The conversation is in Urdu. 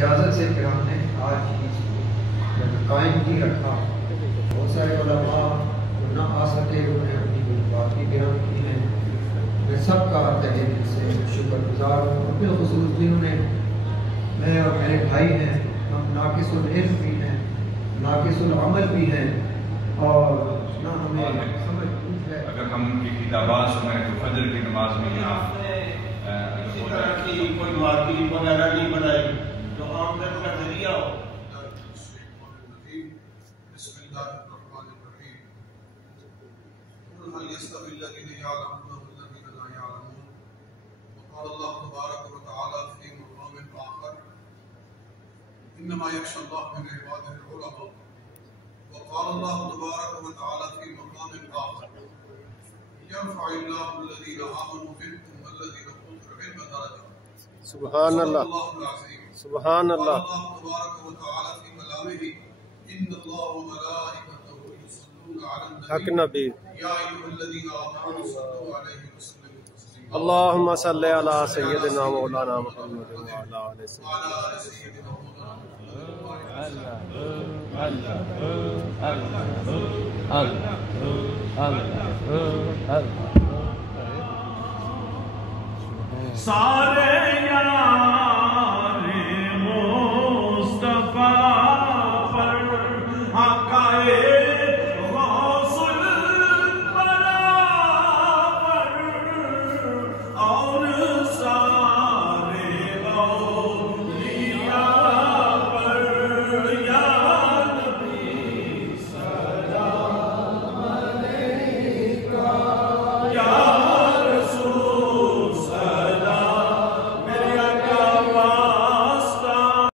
اجازت سے پھر ہم نے آج اس کو قائم نہیں رکھا. بہت سارے علماء نہ آ سکے, انہوں نے اپنی باتیں بیان کی ہیں. میں سب کا تہہ دل سے شکر گزار ہوں. اپنے خصوص جنہوں نے, میں اور میرے بھائی ہیں, ہم ناقص العلم بھی ہیں, ناقص العمل بھی ہیں, اور نہ ہمیں سمجھ ہے. اگر ہم ان کی کتابات سنیں تو فجر کی نماز میں یہاں اسی طرح کی کوئی واقعی وغیرہ نہیں بنائی جو آمدن کا ذریعہ ہو. بسم اللہ الرحمن الرحیم. قل هل يستوي الذين يعلمون والذين لا يعلمون. وقال الله تبارك وتعالى في مقام آخر انما يخشى الله من عباده العلماء. وقال الله تبارك وتعالى في مقام آخر يرفع الله الذين آمنوا منكم والذين أوتوا العلم درجات. سبحان اللہ, سبحان اللہ. الله تبارك وتعالى في كلامه إن الله وملائكته يصلون على النبي حق نبی. يا أيها الذين آمنوا صلوا عليه وسلموا تسليما. اللهم صل على سيدنا مولانا محمد وعلى آل سيدنا. وعلى آل سيدنا مولانا سارے یار